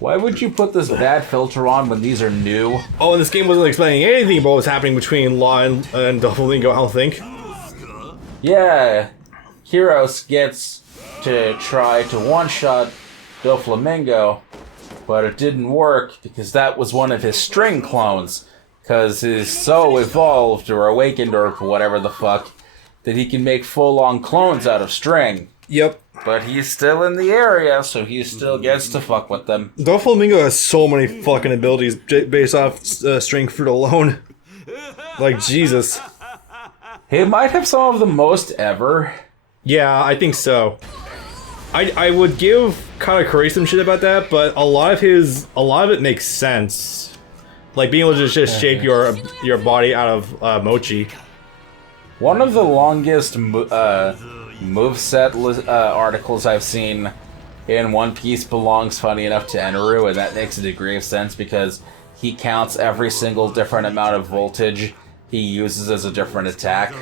Why would you put this bad filter on when these are new? Oh, and this game wasn't explaining anything about what was happening between Law and Doflamingo, I don't think. Yeah, Heroes gets to try to one-shot Doflamingo, but it didn't work because that was one of his string clones. Because he's so evolved or awakened or whatever the fuck that he can make full-on clones out of string. Yep. But he's still in the area, so he still gets to fuck with them. Doflamingo has so many fucking abilities based off string fruit alone. Like, Jesus. He might have some of the most ever. Yeah, I think so. I would give Katakuri some shit about that, but a lot of it makes sense. Like being able to just shape your body out of mochi. One of the longest moveset articles I've seen in One Piece belongs, funny enough, to Eneru, and that makes a degree of sense because he counts every single different amount of voltage he uses as a different attack.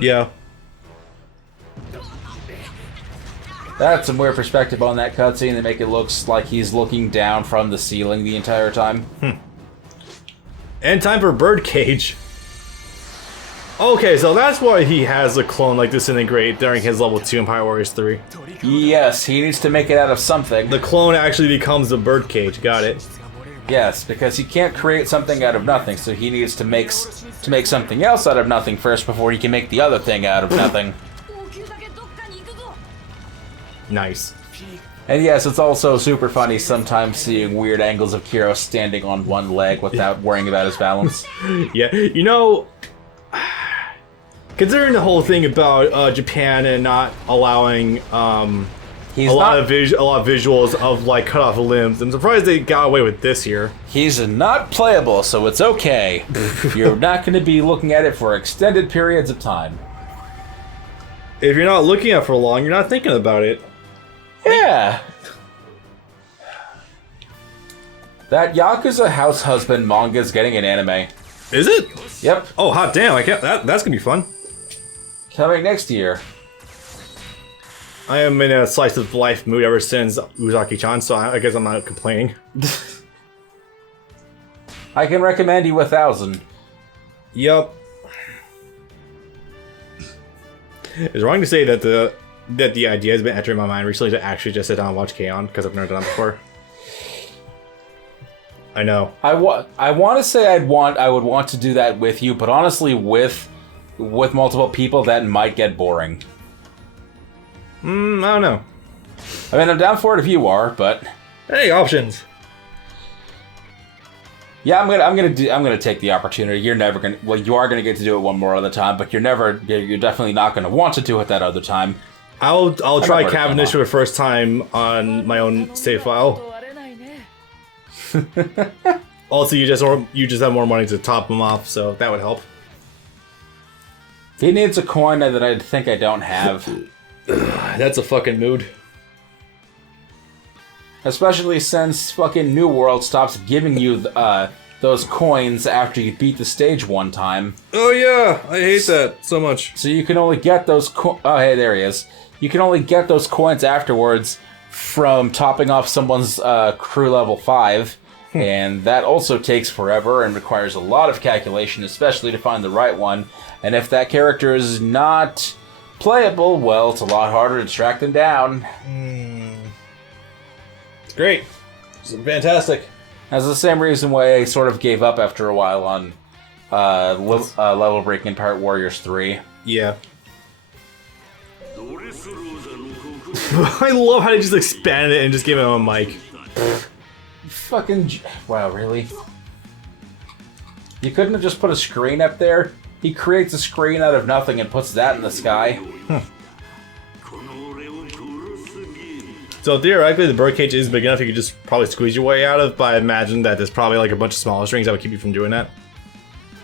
Yeah. That's some weird perspective on that cutscene to make it look like he's looking down from the ceiling the entire time. And time for Birdcage. Okay, so that's why he has a clone like Disintegrate during his level 2 Empire Warriors 3. Yes, he needs to make it out of something. The clone actually becomes the Birdcage, got it. Yes, because he can't create something out of nothing, so he needs to make something else out of nothing first before he can make the other thing out of nothing. Nice. And yes, it's also super funny sometimes seeing weird angles of Kiro standing on one leg without worrying about his balance. Yeah, you know, considering the whole thing about Japan and not allowing a lot of visuals of like cut off limbs, I'm surprised they got away with this here. He's not playable, so it's okay. You're not going to be looking at it for extended periods of time. If you're not looking at it for long, you're not thinking about it. Yeah. That Yakuza House Husband manga is getting an anime. Is it? Yep. Oh, hot damn! I can't. That's gonna be fun. Coming next year. I am in a slice of life mood ever since Uzaki-chan, so I guess I'm not complaining. I can recommend you 1,000. Yup. It's wrong to say that the idea has been entering my mind recently to actually just sit down and watch K-On! Because I've never done it before. I know. I want to say I would want to do that with you, but honestly, with multiple people, that might get boring. I don't know. I mean, I'm down for it if you are, but hey, options. Yeah, I'm gonna take the opportunity. You're never gonna. Well, you are gonna get to do it one more other time, but you're definitely not gonna want to do it that other time. I'll try Cavendish for the first time on my own save file. Also, you just have more money to top him off, so that would help. He needs a coin that I think I don't have. That's a fucking mood. Especially since fucking New World stops giving you those coins after you beat the stage one time. Oh yeah, I hate that so much. So you can only get those oh hey, there he is. You can only get those coins afterwards from topping off someone's crew level 5. And that also takes forever and requires a lot of calculation, especially to find the right one. And if that character is not playable, well, it's a lot harder to track them down. It's great. It's fantastic. That's the same reason why I sort of gave up after a while on level breaking Pirate Warriors 3. Yeah. I love how they just expanded it and just gave him a mic. Fucking... Wow, really? You couldn't have just put a screen up there? He creates a screen out of nothing and puts that in the sky. So theoretically, the birdcage is big enough you could just probably squeeze your way out of, but I imagine that there's probably like a bunch of smaller strings that would keep you from doing that.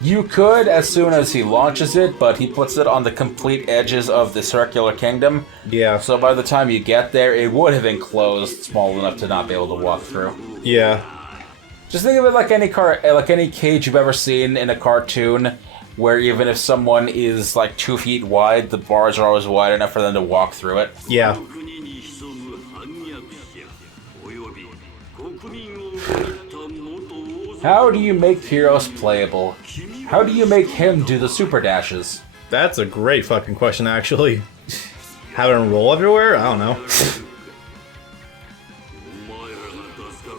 You could as soon as he launches it, but he puts it on the complete edges of the circular kingdom. Yeah. So by the time you get there, it would have enclosed small enough to not be able to walk through. Yeah. Just think of it like any cage you've ever seen in a cartoon, where even if someone is like 2 feet wide, the bars are always wide enough for them to walk through it. Yeah. How do you make Pyros playable? How do you make him do the super dashes? That's a great fucking question, actually. Have him roll everywhere? I don't know.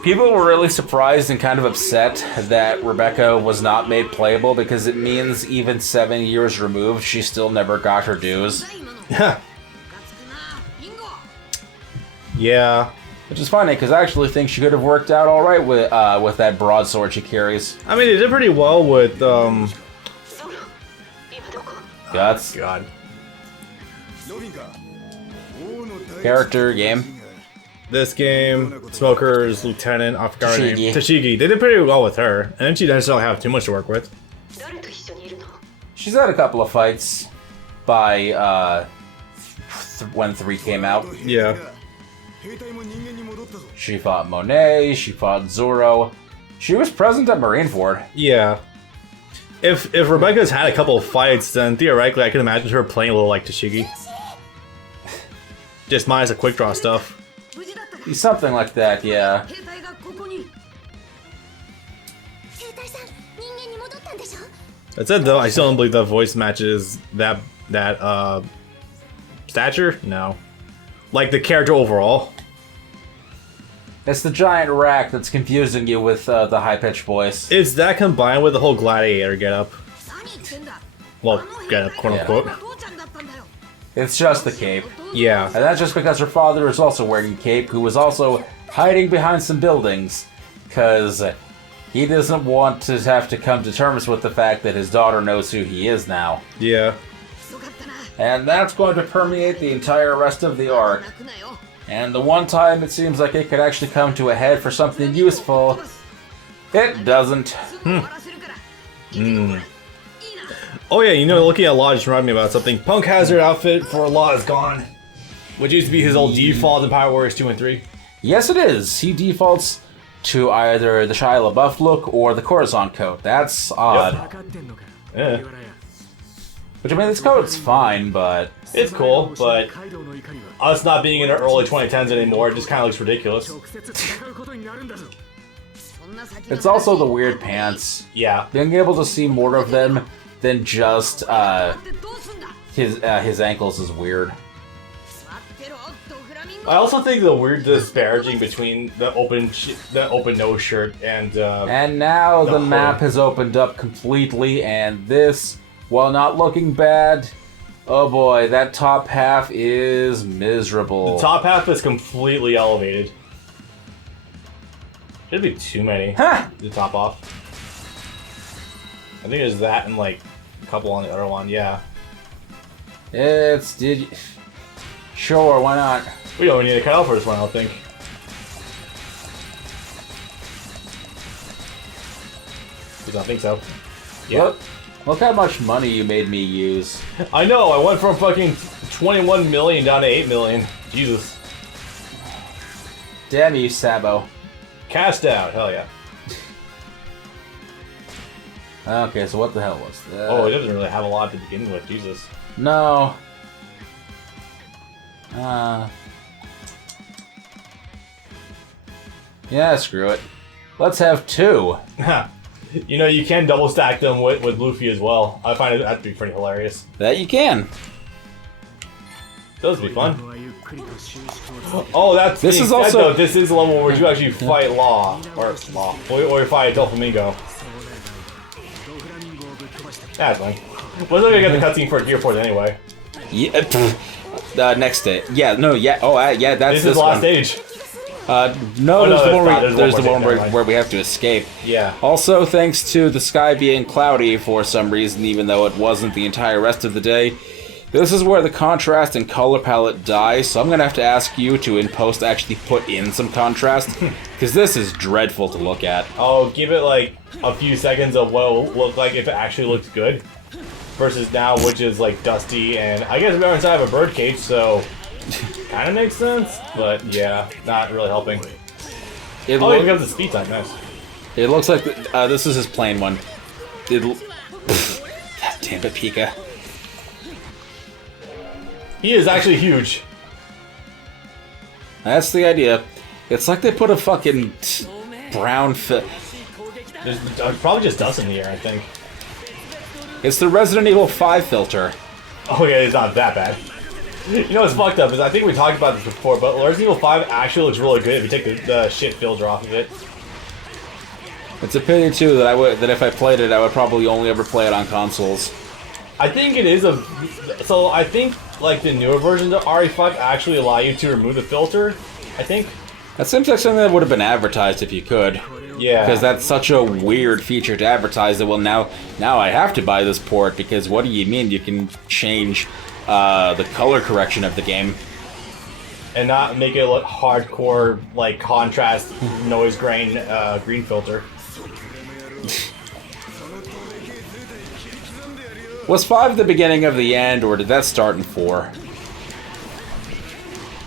People were really surprised and kind of upset that Rebecca was not made playable because it means even 7 years removed, she still never got her dues. Yeah. Which is funny, because I actually think she could have worked out alright with that broadsword she carries. I mean, they did pretty well with, Guts. God. Character, game. This game, Smoker's Lieutenant, I forgot her name. Tashigi. Tashigi. They did pretty well with her. And then she doesn't really have too much to work with. She's had a couple of fights by, when 3 came out. Yeah. She fought Monet, she fought Zoro. She was present at Marineford. Yeah. If Rebecca's had a couple of fights, then theoretically I can imagine her playing a little like Tashigi. Just minus the quick draw stuff. Something like that, yeah. That said, though, I still don't believe that voice matches that stature. No, like the character overall. It's the giant rack that's confusing you with the high-pitched voice. It's that combined with the whole gladiator getup. Well, getup, quote unquote. It's just the cape. Yeah. And that's just because her father is also wearing a cape, who was also hiding behind some buildings. Because he doesn't want to have to come to terms with the fact that his daughter knows who he is now. Yeah. And that's going to permeate the entire rest of the arc. And the one time it seems like it could actually come to a head for something useful, it doesn't. Oh yeah, you know, looking at Law just reminded me about something. Punk Hazard outfit for Law is gone. Which used to be his old default in Power Warriors 2 and 3. Yes, it is. He defaults to either the Shia LaBeouf look or the Corazon coat. That's odd. Yeah. Which, I mean, this coat's fine, but... It's cool, but us not being in the early 2010s anymore, it just kind of looks ridiculous. It's also the weird pants. Yeah. Being able to see more of them than just his ankles is weird. I also think the weird disparaging between the open nose shirt and now the hood. map has opened up completely, and this, while not looking bad, oh boy, that top half is miserable. The top half is completely elevated. Should be too many. Huh. The top off. I think there's that and like a couple on the other one. Yeah. Sure, why not? We don't need a cutout for this one, I don't think. I don't think so. Yeah. Look how much money you made me use. I know, I went from fucking 21 million down to 8 million. Jesus. Damn you, Sabo. Cast out, hell yeah. Okay, so what the hell was that? Oh, it doesn't really have a lot to begin with, Jesus. No. Yeah, screw it. Let's have 2. You know, you can double stack them with Luffy as well. I find it that'd be pretty hilarious. That you can. Those would be fun. Oh, this is also this is a level where you actually fight or you fight a Doflamingo. That's fine. We're not gonna get the cutscene for Gear Fourth anyway. Yeah, next day. Yeah, no, yeah. Oh, yeah. That's this is the last stage. No, there's the one where we have to escape. Yeah. Also, thanks to the sky being cloudy for some reason, even though it wasn't the entire rest of the day, this is where the contrast and color palette die, so I'm going to have to ask you to, in post, actually put in some contrast, because this is dreadful to look at. I'll give it, like, a few seconds of what it'll look like if it actually looks good, versus now, which is, like, dusty, and I guess we're inside of a birdcage, so... Kind of makes sense, but yeah, not really helping. He becomes a speed time, nice. It looks like this is his plain one. God damn it, Pika. He is actually huge. That's the idea. It's like they put a fucking brown There's probably just dust in the air, I think. It's the Resident Evil 5 filter. Oh yeah, it's not that bad. You know what's fucked up is I think we talked about this before, but Resident Evil 5 actually looks really good if you take the shit filter off of it. It's a pity too that if I played it, I would probably only ever play it on consoles. I think it is so I think like the newer versions of RE5 actually allow you to remove the filter. I think. That seems like something that would have been advertised if you could. Yeah. Because that's such a weird feature to advertise that, well, now I have to buy this port, because what do you mean you can change the color correction of the game? And not make it look hardcore, like, contrast, noise grain, green filter. Was 5 the beginning of the end, or did that start in 4?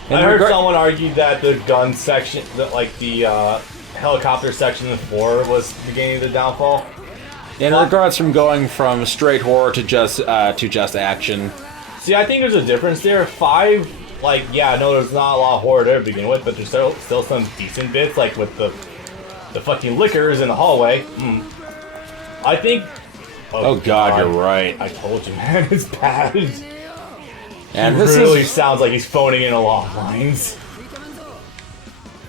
I heard someone argue that the gun section, the helicopter section in 4 was the beginning of the downfall. In regards from going from straight horror to just action. See, I think there's a difference there. 5, like, yeah, no, there's not a lot of horror there to begin with, but there's still some decent bits, like with the fucking liquors in the hallway. I think... Oh god, you're right. I told you, man, it's bad. And he this really sounds like he's phoning in a lot of lines.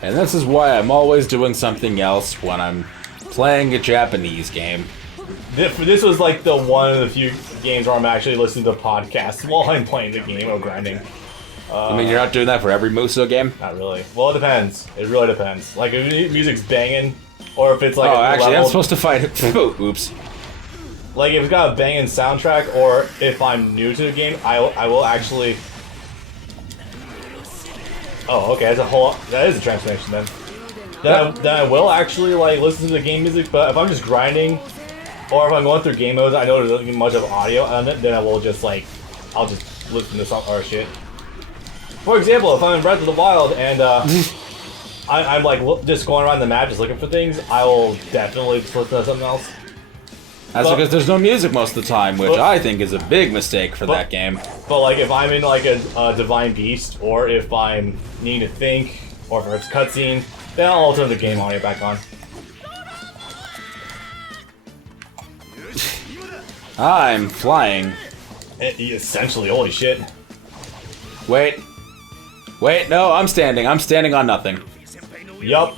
And this is why I'm always doing something else when I'm playing a Japanese game. This was like one of the few games where I'm actually listening to podcasts while I'm playing the game or grinding. I mean, you're not doing that for every Muso game? Not really. Well, it depends. It really depends. Like, if music's banging, or if it's like... Oh, actually, I'm supposed to fight it. Oops. Like, if it's got a banging soundtrack, or if I'm new to the game, I will actually... Oh, okay, that is a transformation then. Then I will actually, like, listen to the game music, but if I'm just grinding, or if I'm going through game modes, I know there's not much of audio on it, then I will just, like, I'll just listen to some other shit. For example, if I'm in Breath of the Wild, and, I'm, like, just going around the map just looking for things, I will definitely listen to something else. That's because there's no music most of the time, which I think is a big mistake for that game. But like, if I'm in like a Divine Beast, or if I'm needing to think, or if it's cutscene, then I'll turn the game audio back on. I'm flying. Essentially, holy shit. Wait, no, I'm standing. I'm standing on nothing. Yup.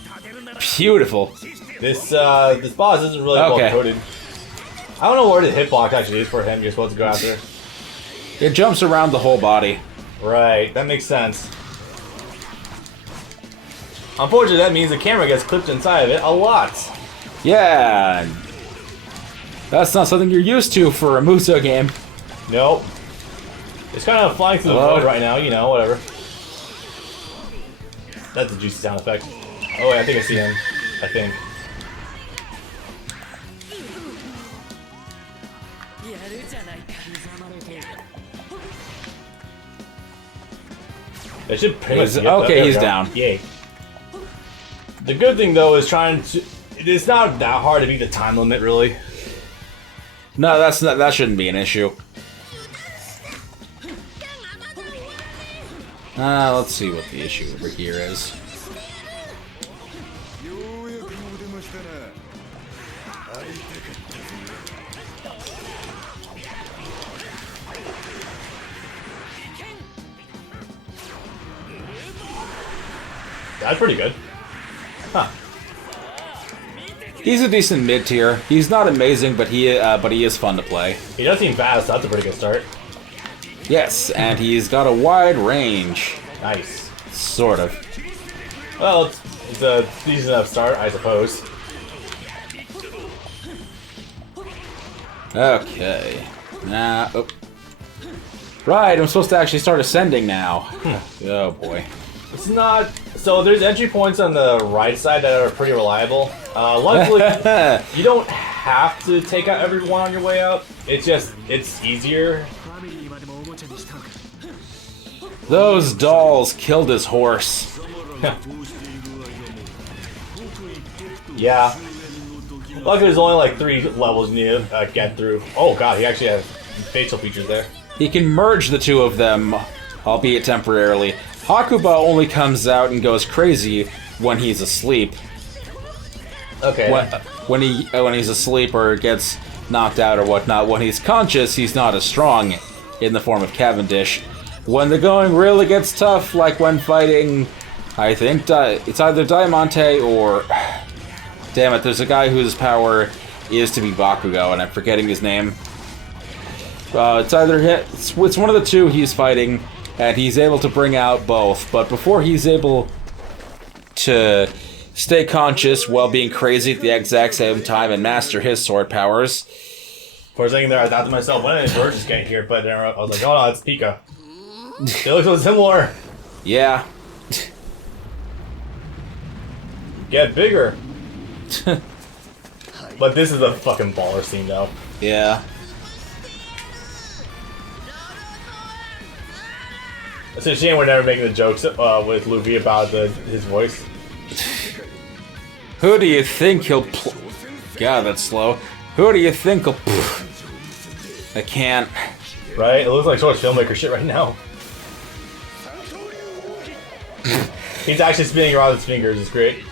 Beautiful. This boss isn't really well coded. I don't know where the hitbox actually is for him you're supposed to go after. It jumps around the whole body. Right, that makes sense. Unfortunately, that means the camera gets clipped inside of it a lot. Yeah. That's not something you're used to for a Muso game. Nope. It's kind of flying through the road right now, you know, whatever. That's a juicy sound effect. Oh wait, I think I see him. I think. They should pretty much okay, he's down. Yay. The good thing though is it's not that hard to beat the time limit, really. No, that shouldn't be an issue. Let's see what the issue over here is. That's pretty good. Huh. He's a decent mid-tier. He's not amazing, but he is fun to play. He does seem fast, so that's a pretty good start. Yes, and he's got a wide range. Nice. Sort of. Well, it's a decent enough start, I suppose. Okay. Right, I'm supposed to actually start ascending now. Oh boy. It's not... So there's entry points on the right side that are pretty reliable. Luckily, you don't have to take out everyone on your way up. It's just, it's easier. Those dolls killed his horse. Yeah. Luckily there's only like 3 levels you need to get through. Oh god, he actually has facial features there. He can merge the two of them, albeit temporarily. Hakuba only comes out and goes crazy when he's asleep. Okay. When he's asleep or gets knocked out or whatnot, when he's conscious, he's not as strong in the form of Cavendish. When the going really gets tough, like when fighting, I think it's either Diamante or... Damn it, there's a guy whose power is to be Bakugo, and I'm forgetting his name. It's either it's one of the two he's fighting, and he's able to bring out both. But before he's able to stay conscious while being crazy at the exact same time and master his sword powers. For a second there, I thought to myself, when did George just get here? But then I was like, oh no, it's Pika. They look so similar. Yeah. Get bigger. But this is a fucking baller scene, though. Yeah. It's a shame we're never making the jokes with Luffy about his voice. Who do you think he'll God, that's slow. Who do you think he'll I can't. Right? It looks like so much filmmaker shit right now. He's actually spinning around his fingers, it's great.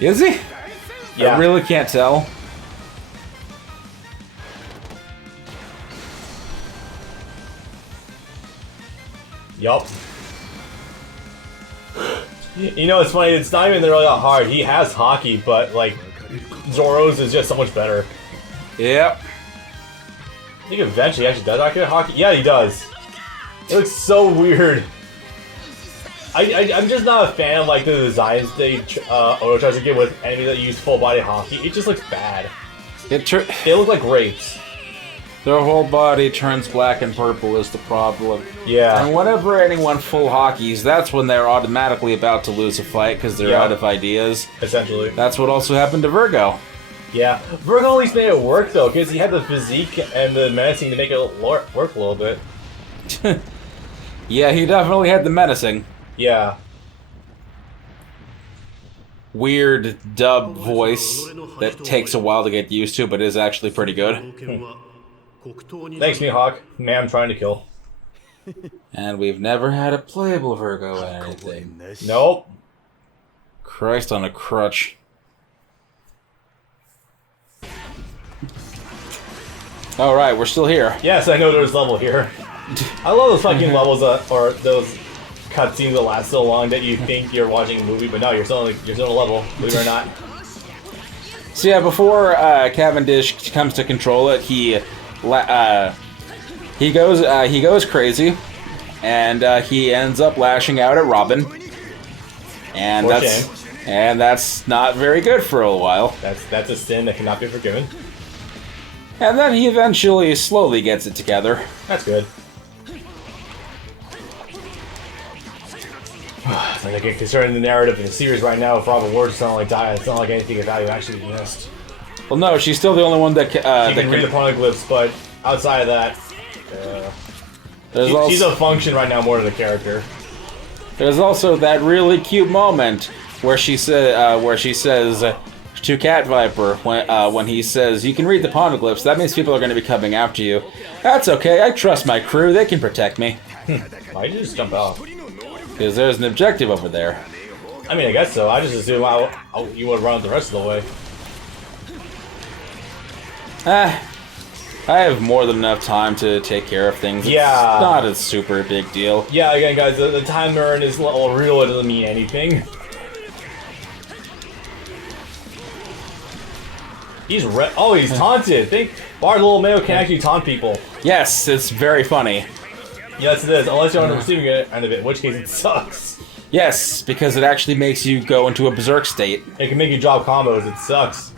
Is he? Yeah. I really can't tell. Yup. You know, it's funny, it's not even really that hard. He has Haki, but, like, Zoro's is just so much better. Yep. I think eventually he actually does not get Haki. Yeah, he does. It looks so weird. I'm just not a fan of, like, the designs they Oda tries to get with enemies that use full body Haki. It just looks bad. They look like grapes. Their whole body turns black and purple is the problem. Yeah. And whenever anyone full Hakis, that's when they're automatically about to lose a fight because they're out of ideas. Essentially. That's what also happened to Virgo. Yeah. Virgo at least made it work, though, because he had the physique and the menacing to make it work a little bit. Yeah, he definitely had the menacing. Yeah. Weird dub voice that takes a while to get used to, but is actually pretty good. Thanks, Mihawk. Man, I'm trying to kill. And we've never had a playable Virgo or anything. Nope. Christ on a crutch. Alright, we're still here. Yes, I know there's level here. I love those fucking levels or those cutscenes that last so long that you think you're watching a movie, but no, you're still in a level, believe it or not. So yeah, before Cavendish comes to control it, he goes crazy, and he ends up lashing out at Robin, and that's not very good for a while. That's a sin that cannot be forgiven. And then he eventually slowly gets it together. That's good. Like I get concerned in the narrative in the series right now, if Robin Ward sound like die, it's not like anything of value actually exists. Well, no, she's still the only one that she can read the poneglyphs, but outside of that, she's a function right now more than a character. There's also that really cute moment where she says to Cat Viper when he says, "You can read the poneglyphs. That means people are going to be coming after you. That's okay. I trust my crew. They can protect me." Why'd you just jump off? Because there's an objective over there. I mean, I guess so. I just assume you would run the rest of the way. I have more than enough time to take care of things. It's not a super big deal. Yeah, again, guys, the time earned is level real. It doesn't mean anything. He's taunted. Think Bard Little Mayo can actually taunt people. Yes, it's very funny. Yes, it is. Unless you're on the receiving end of it, in which case it sucks. Yes, because it actually makes you go into a berserk state. It can make you drop combos. It sucks.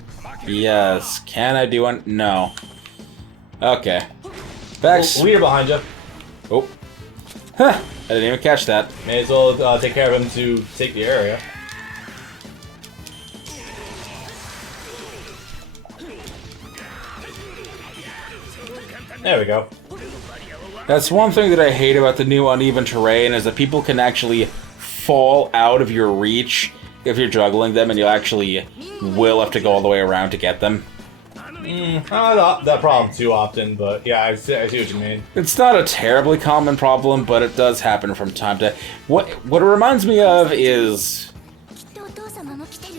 Yes. Can I do one? No. Okay. Leader behind you. Oh. Huh. I didn't even catch that. May as well take care of him to take the area. There we go. That's one thing that I hate about the new uneven terrain is that people can actually fall out of your reach if you're juggling them, and you actually will have to go all the way around to get them. Not that problem too often, but yeah, I see what you mean. It's not a terribly common problem, but it does happen from time to... What it reminds me of is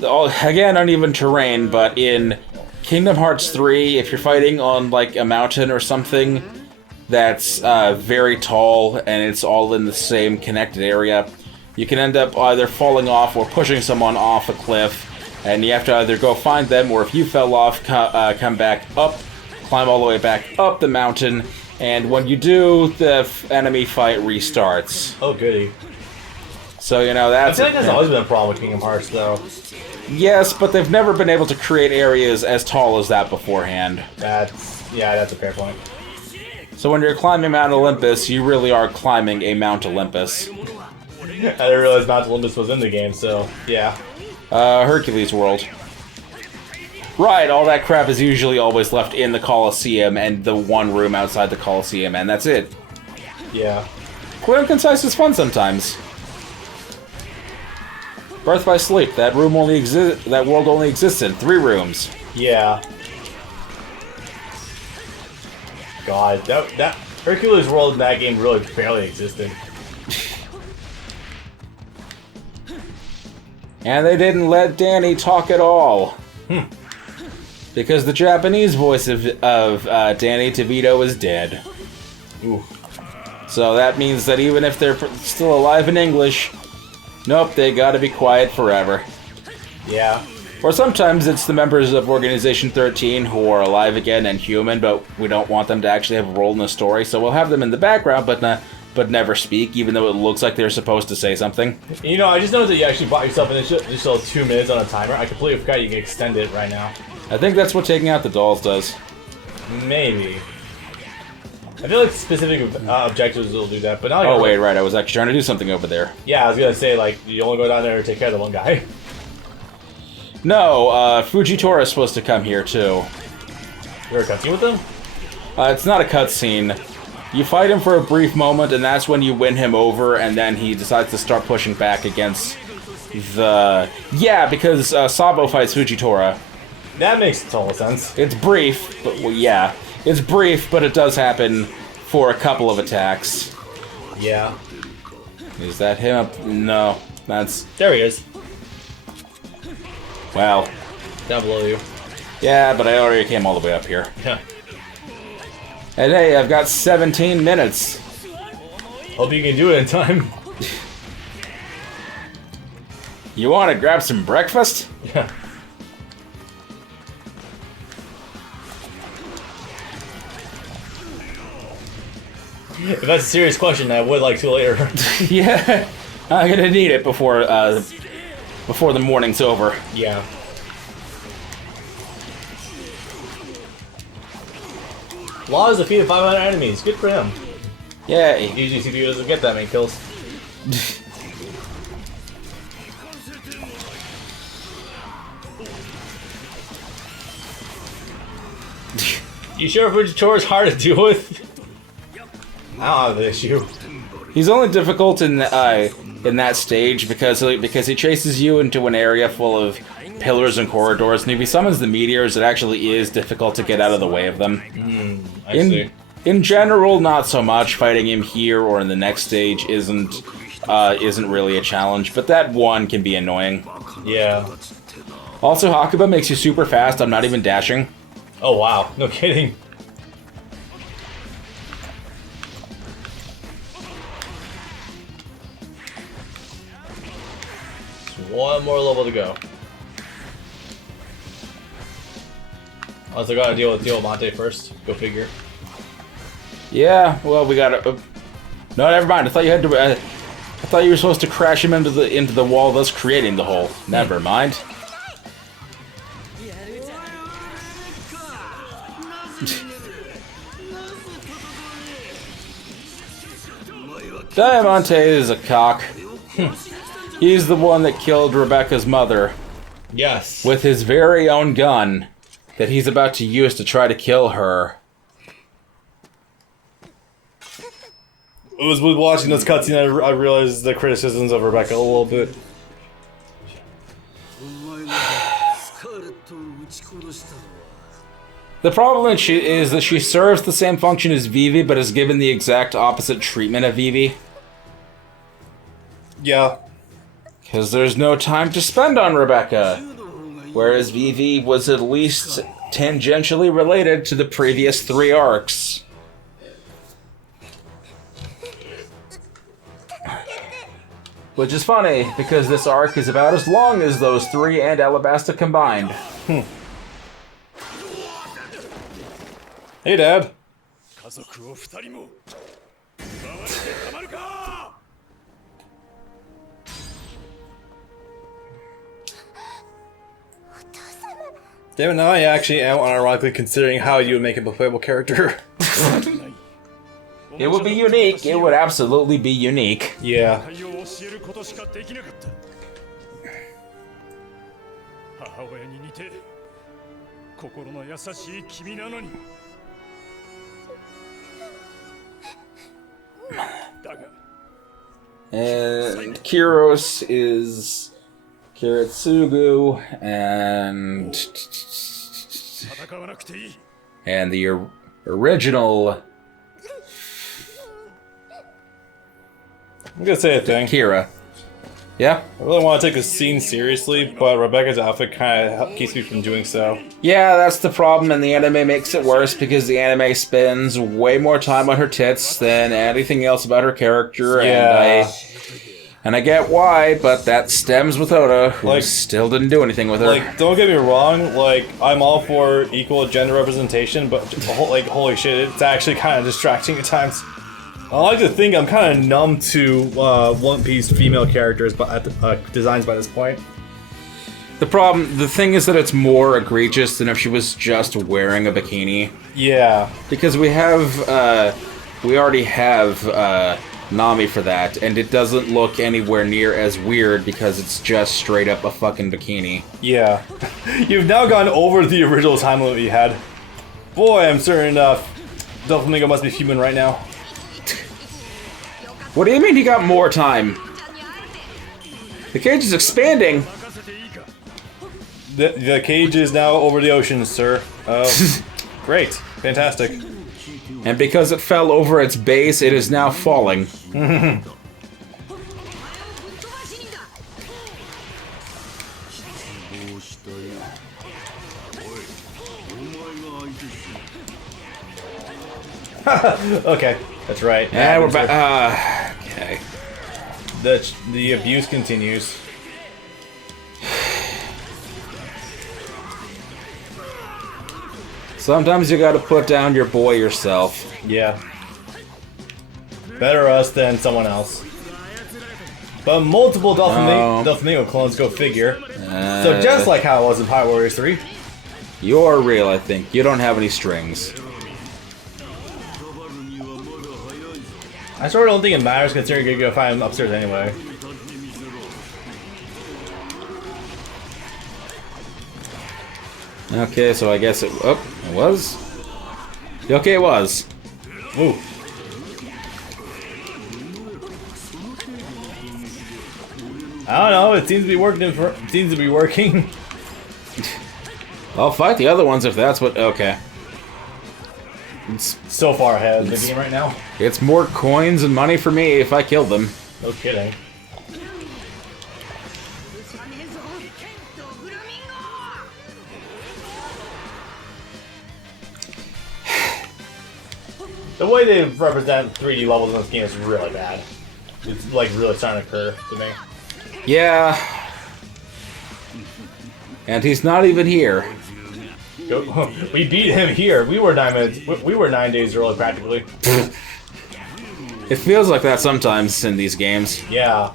again, uneven terrain, but in Kingdom Hearts 3, if you're fighting on, like, a mountain or something that's very tall and it's all in the same connected area, you can end up either falling off or pushing someone off a cliff, and you have to either go find them, or if you fell off, come back up, climb all the way back up the mountain, and when you do, the enemy fight restarts. Oh, goody. So, you know, that's... I feel like that's always been a problem with Kingdom Hearts, though. Yes, but they've never been able to create areas as tall as that beforehand. That's a fair point. So when you're climbing Mount Olympus, you really are climbing a Mount Olympus. I didn't realize Mount Olympus was in the game, so, yeah. Hercules World. Right, all that crap is usually always left in the Colosseum and the one room outside the Colosseum, and that's it. Yeah. Clear and concise is fun sometimes. Birth by Sleep, that world only exists in 3 rooms. Yeah. God, that Hercules World in that game really barely existed. And they didn't let Danny talk at all. Because the Japanese voice of Danny DeVito is dead. Ooh. So that means that even if they're still alive in English, nope, they gotta be quiet forever. Yeah. Or sometimes it's the members of Organization 13 who are alive again and human, but we don't want them to actually have a role in the story, so we'll have them in the background, but never speak, even though it looks like they're supposed to say something. You know, I just noticed that you actually bought yourself an additional 2 minutes on a timer. I completely forgot you can extend it right now. I think that's what taking out the dolls does. Maybe. I feel like specific objectives will do that, but not. Oh wait, right, I was actually trying to do something over there. Yeah, I was gonna say, like, you only go down there to take care of the one guy. No, Fujitora is supposed to come here too. You're a cutscene with them? It's not a cutscene. You fight him for a brief moment, and that's when you win him over, and then he decides to start pushing back against the... Yeah, because Sabo fights Fujitora. That makes total sense. It's brief, but well, yeah. It's brief, but it does happen for a couple of attacks. Yeah. Is that him? No, that's... There he is. Well. Down below you. Yeah, but I already came all the way up here. Yeah. And hey, I've got 17 minutes. Hope you can do it in time. You want to grab some breakfast? Yeah. If that's a serious question, I would like to later. Yeah, I'm gonna need it before the morning's over. Yeah. Law has defeated 500 enemies. Good for him. Yay. Usually CPU doesn't get that many kills. You sure Fujitora is hard to deal with? I don't have the issue. He's only difficult in that stage because he chases you into an area full of pillars and corridors, and if he summons the meteors, it actually is difficult to get out of the way of them. I see. In general, not so much. Fighting him here or in the next stage isn't really a challenge, but that one can be annoying. Yeah. Also, Hakuba makes you super fast. I'm not even dashing. Oh wow, no kidding. Just one more level to go. Unless I gotta deal with Diamante first. Go figure. Yeah, well, we gotta... no, never mind. I thought you had to... I thought you were supposed to crash him into the wall, thus creating the hole. Never mind. Diamante is a cock. He's the one that killed Rebecca's mother. Yes. With his very own gun that he's about to use to try to kill her. It was with watching this cutscene I realized the criticisms of Rebecca a little bit. The problem is that she serves the same function as Vivi, but is given the exact opposite treatment of Vivi. Yeah. Because there's no time to spend on Rebecca. whereas Vivi was at least tangentially related to the previous 3 arcs. Which is funny, because this arc is about as long as those 3 and Alabasta combined. Hey, Dad. Damn, now I actually am unironically considering how you would make him a playable character. It would be unique. It would absolutely be unique. Yeah. And Kyros is Kiritsugu, and the original I'm gonna say a thing. Kira. Yeah? I really want to take this scene seriously, but Rebecca's outfit kind of keeps me from doing so. Yeah, that's the problem, and the anime makes it worse because the anime spends way more time on her tits than anything else about her character, Yeah. and I get why, but that stems with Oda, who Like- still didn't do anything with her. Like, don't get me wrong, like, I'm all for equal gender representation, but, like, holy shit, it's actually kind of distracting at times. I like to think I'm kind of numb to One Piece female characters but designs by this point. The thing is that it's more egregious than if she was just wearing a bikini. Yeah. Because we already have Nami for that, and it doesn't look anywhere near as weird because it's just straight up a fucking bikini. Yeah. You've now gone over the original time limit you had. Boy, I'm certain Doflamingo must be human right now. What do you mean he got more time? The cage is expanding. The cage is now over the ocean, sir. Great. Fantastic. And because it fell over its base, it is now falling. Okay, that's right. Yeah, we're back. Okay. The abuse continues. Sometimes you gotta put down your boy yourself. Yeah. Better us than someone else. But multiple Doflamingo clones, go figure. So just like how it was in Pirate Warriors 3. You're real, I think. You don't have any strings. I sort of don't think it matters considering you're gonna find him upstairs anyway. Okay, so I guess it was? Okay, it was. Ooh. I don't know, it seems to be working. I'll fight the other ones if that's what... Okay. It's So far ahead of the game right now. It's more coins and money for me if I kill them. No kidding. The way they represent 3D levels in this game is really bad. It's like really starting to occur to me. Yeah. And he's not even here. We beat him here. We were 9 minutes. We were 9 days early, practically. It feels like that sometimes in these games. Yeah.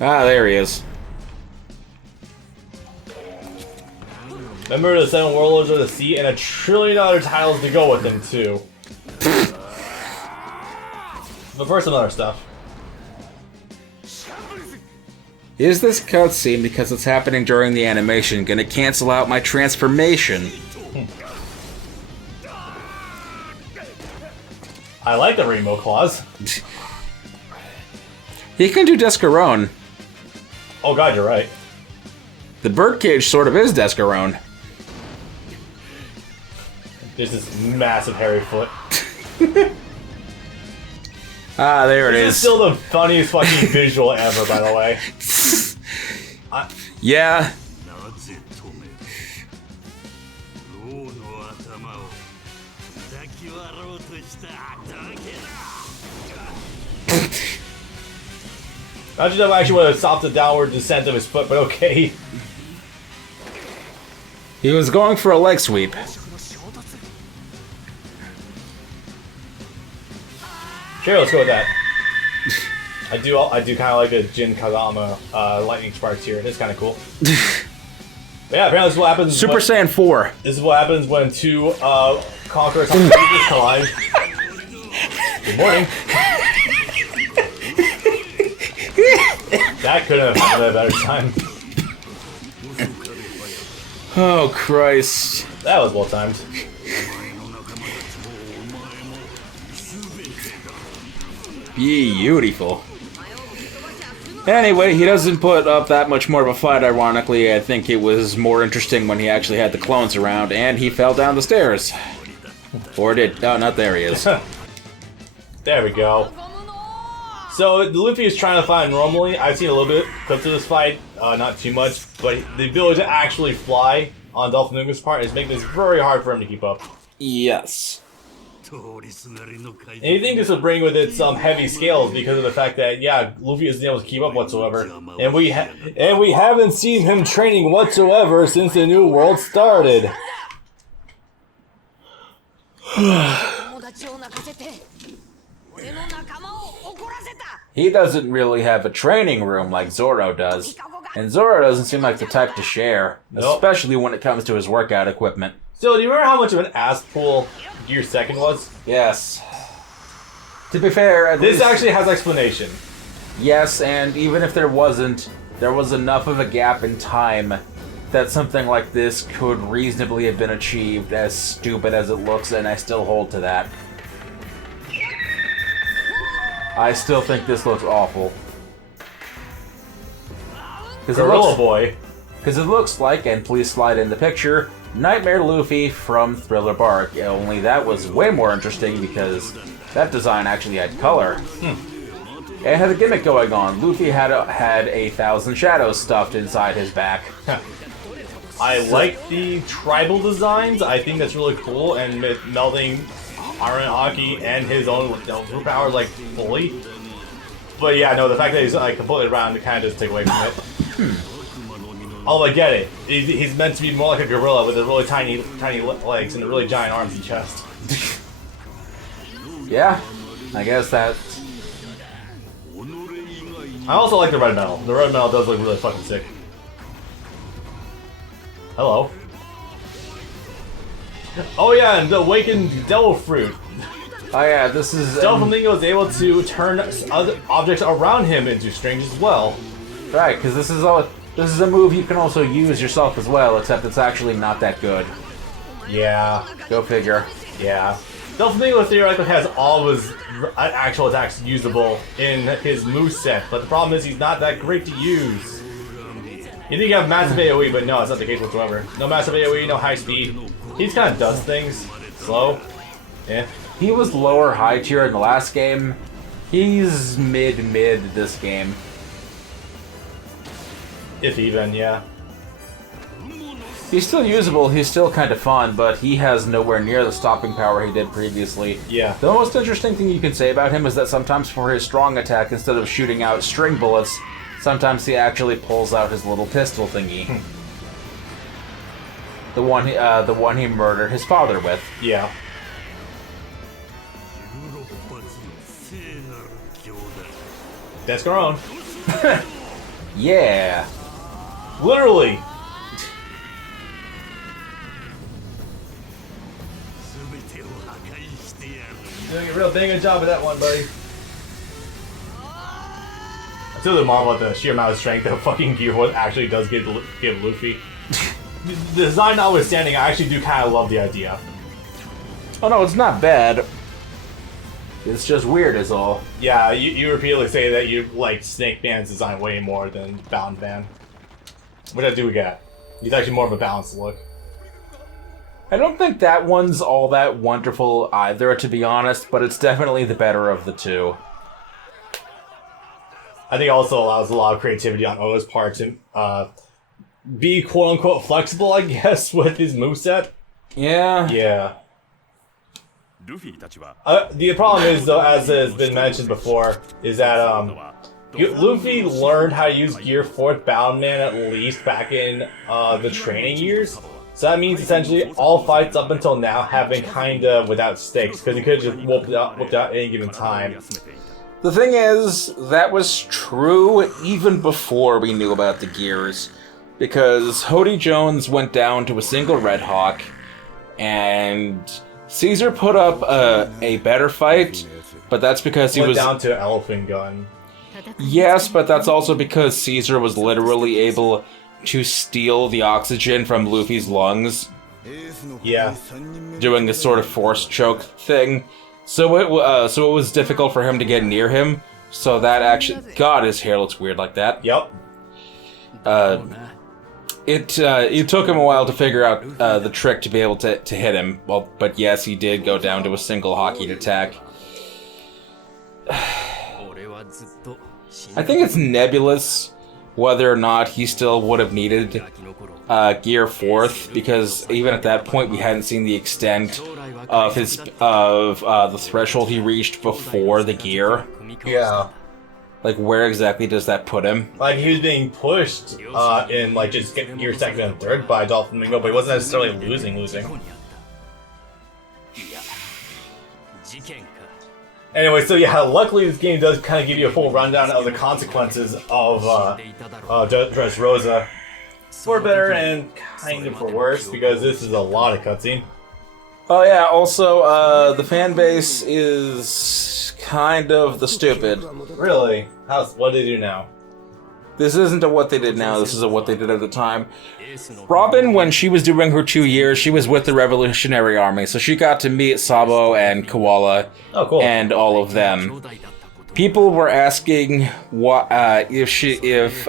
Ah, there he is. Remember the 7 Warlords of the Sea and $1 trillion titles to go with them too. But first, some other stuff. Is this cutscene, because it's happening during the animation, gonna cancel out my transformation? I like the rainbow claws. He can do Descarone. Oh god, you're right. The birdcage sort of is Descarone. There's this massive hairy foot. Ah, there it This is is. still the funniest fucking visual ever, by the way. Yeah. Imagine if I actually would have stopped the downward descent of his foot, but okay. He was going for a leg sweep. Sure, let's go with that. I do kind of like the Jin Kagama lightning sparks here. It's kind of cool. But yeah, apparently this is what happens. Super Saiyan 4. This is what happens when two conquerors collide. Good morning. That couldn't have happened at a better time. Oh Christ! That was well timed. Beautiful. Anyway, he doesn't put up that much more of a fight, ironically. I think it was more interesting when he actually had the clones around, and he fell down the stairs. Or did... Oh, not there he is. There we go. So, Luffy is trying to fight normally. I've seen a little bit clips of this fight, not too much, but the ability to actually fly on Doflamingo's part is making this very hard for him to keep up. Yes. And you think this would bring with it some heavy scales because of the fact that, yeah, Luffy isn't able to keep up whatsoever. And we haven't seen him training whatsoever since the New World started. He doesn't really have a training room like Zoro does. And Zoro doesn't seem like the type to share, especially when it comes to his workout equipment. So, do you remember how much of an ass pull Gear Second was? Yes. To be fair, this actually has explanation. Yes, and even if there wasn't, there was enough of a gap in time that something like this could reasonably have been achieved, as stupid as it looks, and I still hold to that. I still think this looks awful. Gorilla Boy. Because it looks like, and please slide in the picture, Nightmare Luffy from Thriller Bark. Only that was way more interesting because that design actually had color. It had a gimmick going on. Luffy had 1,000 shadows stuffed inside his back. I like the tribal designs. I think that's really cool, and melding Iron Haki and his own group power like fully. But yeah, no, the fact that he's like completely round kind of does take away from it. Oh, I get it. He's meant to be more like a gorilla with the really tiny legs and the really giant arms and chest. Yeah, I guess that. I also like the red metal. The red metal does look really fucking sick. Hello. Oh yeah, and the awakened devil fruit. Oh yeah, this is... Doflamingo is able to turn other objects around him into strings as well. Right, because this is a move you can also use yourself as well, except it's actually not that good. Yeah. Go figure. Yeah. Doflamingo theoretically has all of his actual attacks usable in his moveset, but the problem is he's not that great to use. You think you have massive AoE, but no, it's not the case whatsoever. No massive AoE, no high speed. He just kind of does things. Slow. Yeah. He was lower high tier in the last game. He's mid this game. If even, yeah. He's still usable, he's still kind of fun, but he has nowhere near the stopping power he did previously. Yeah. The most interesting thing you can say about him is that sometimes for his strong attack, instead of shooting out string bullets, sometimes he actually pulls out his little pistol thingy. The one he murdered his father with. Yeah. That's our own. Yeah. Literally. Doing a real dang good job of that one, buddy. I still the marvel at the sheer amount of strength that fucking Gear Fourth actually does give Luffy. The design notwithstanding, I actually do kind of love the idea. Oh no, it's not bad. It's just weird is all. Yeah, you repeatedly say that you like Snake Man's design way more than Bound Man. What do we get? He's actually more of a balanced look. I don't think that one's all that wonderful either, to be honest, but it's definitely the better of the two. I think it also allows a lot of creativity on Oda's part to be quote-unquote flexible, I guess, with his moveset. Yeah. Yeah. The problem is, though, as has been mentioned before, is that Luffy learned how to use Gear Fourth Bound Man at least back in the training years. So that means essentially all fights up until now have been kinda without stakes, because he could have just whooped out at any given time. The thing is, that was true even before we knew about the gears, because Hody Jones went down to a single Red Hawk, and Caesar put up a better fight, but that's because he was down to Elephant Gun. Yes, but that's also because Caesar was literally able to steal the oxygen from Luffy's lungs. Yeah. Doing this sort of force choke thing. So it was difficult for him to get near him. So that actually... God, his hair looks weird like that. Yep. It took him a while to figure out the trick to be able to hit him. Well, but yes, he did go down to a single Haki attack. I think it's nebulous whether or not he still would have needed Gear Fourth, because even at that point we hadn't seen the extent of the threshold he reached before the gear. Yeah. Like, where exactly does that put him? Like, he was being pushed in, like, just Gear Second and Third by Doflamingo, but he wasn't necessarily losing. Anyway, so yeah, luckily this game does kind of give you a full rundown of the consequences of Dressrosa. For better and kind of for worse, because this is a lot of cutscene. Oh yeah, also, the fan base is kind of the stupid. Really? What do they do now? This isn't a what they did now, this is a what they did at the time. Robin, when she was doing her 2 years, she was with the Revolutionary Army, so she got to meet Sabo and Koala and all of them. People were asking if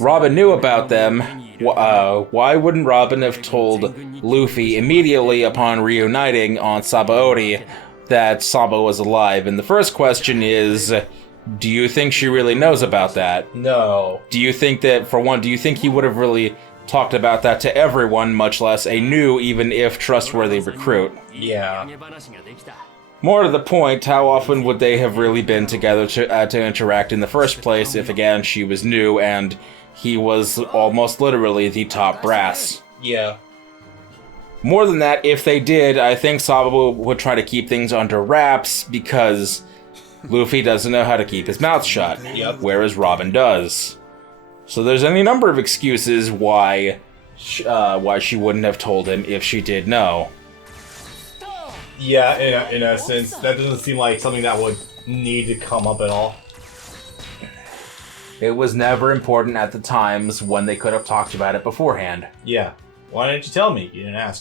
Robin knew about them, why wouldn't Robin have told Luffy immediately upon reuniting on Sabaody that Sabo was alive? And the first question is, do you think she really knows about that? No. Do you think that, for one, do you think he would have really talked about that to everyone, much less a new, even if trustworthy recruit? Yeah. More to the point, how often would they have really been together to interact in the first place if, again, she was new and he was almost literally the top brass? Yeah. More than that, if they did, I think Sabo would try to keep things under wraps because Luffy doesn't know how to keep his mouth shut, whereas Robin does. So there's any number of excuses why she wouldn't have told him if she did know. Yeah, in a sense, that doesn't seem like something that would need to come up at all. It was never important at the times when they could have talked about it beforehand. Yeah. Why didn't you tell me? You didn't ask.